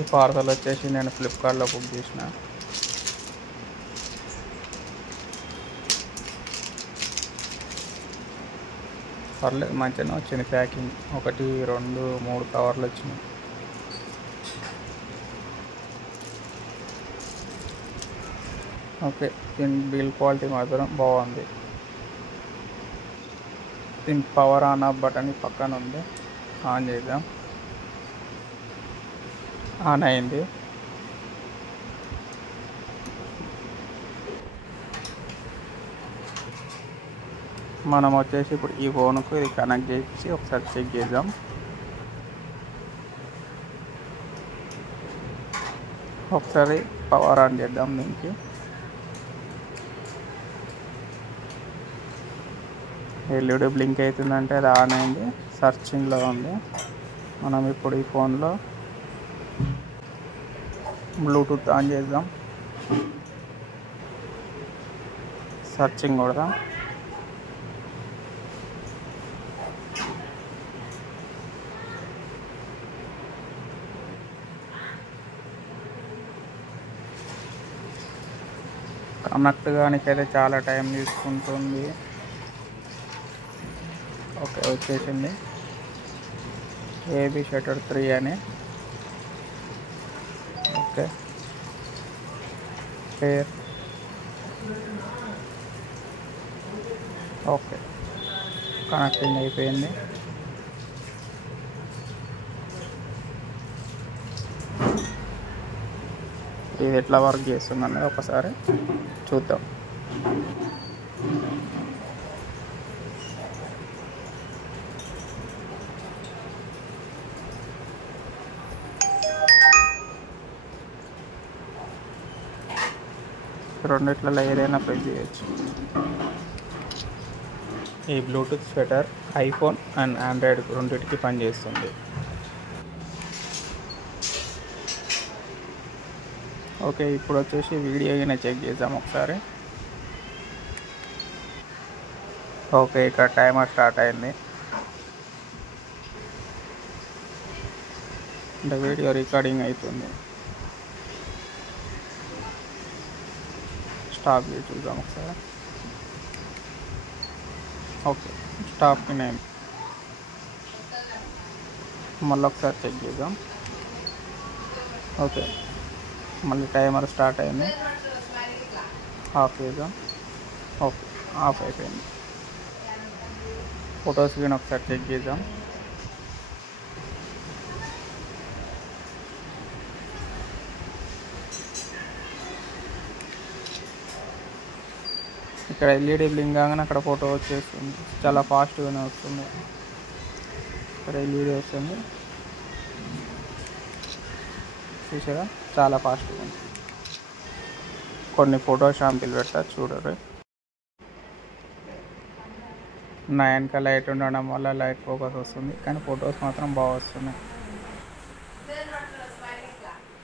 ఈ పార్సల్ వచ్చేసి నేను ఫ్లిప్కార్ట్లో బుక్ చేసిన. పర్లేదు, మంచిగానే వచ్చింది ప్యాకింగ్. 1 2 3 కవర్లు వచ్చినాయి. ఓకే, దీని బిల్ క్వాలిటీ మాత్రం బాగుంది. దీని పవర్ ఆన్ ఆఫ్ బటన్ పక్కన ఉంది, ఆన్ చేద్దాం. ఆన్ అయింది. మనం వచ్చేసి ఇప్పుడు ఈ ఫోన్కు ఇది కనెక్ట్ చేసి ఒకసారి చెక్ చేద్దాం. ఒకసారి పవర్ ఆన్ చేద్దాం. దీనికి ఎల్ఈడి బ్లింక్ అవుతుందంటే అది ఆన్ అయింది, సర్చింగ్లో ఉంది. మనం ఇప్పుడు ఈ ఫోన్లో బ్లూటూత్ ఆన్ చేద్దాం, సర్చింగ్ కొడదాం. కనెక్ట్ కానికైతే చాలా టైం తీసుకుంటుంది. ఓకే, వచ్చేసింది. ఏబీ షట్టర్ 3 అని. ఓకే, పేర్. ఓకే, కనెక్టింగ్ అయిపోయింది. ఇది ఎట్లా వర్క్ చేస్తుందని ఒకసారి చూద్దాం. రెండిట్లలో ఏదైనా ప్రెస్ చేయొచ్చు. ఈ Bluetooth sweater iPhone and Android రెండింటికి పనిచేస్తుంది. ఓకే, ఇప్పుడు వచ్చేసి వీడియో అయినా చెక్ చేద్దాం ఒకసారి. ఓకే, ఇక్కడ టైమర్ స్టార్ట్ అయింది. అంటే వీడియో రికార్డింగ్ అవుతుంది. స్టాప్ చేసి చూద్దాం ఒకసారి. Okay, stop name. మళ్ళీ ఒకసారి చెక్ చేద్దాం. ఓకే, మళ్ళీ టైమర్ స్టార్ట్ అయింది. ఆఫ్ చేద్దాం. ఓకే, ఆఫ్ అయిపోయింది. ఫోటో స్క్రీన్ ఒకసారి చెక్ చేద్దాం. ఇక్కడ ఎల్ఈడి బ్లింక్ కాగానే అక్కడ ఫోటో వచ్చేస్తుంది. చాలా ఫాస్ట్గానే వస్తుంది. ఇక్కడ ఎల్ఈడి వస్తుంది, చూసారా, చాలా ఫాస్ట్గా ఉంది. కొన్ని ఫోటో షాంపిల్ పెడతా చూడరు. నా వెనక లైట్ ఉండడం వల్ల లైట్ ఫోకస్ వస్తుంది, కానీ ఫొటోస్ మాత్రం బాగా వస్తున్నాయి.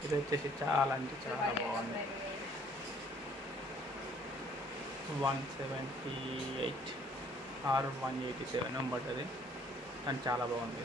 ఇది వచ్చేసి చాలా అంటే చాలా బాగుంది. 178 or 187 పడ్డది, కానీ చాలా బాగుంది.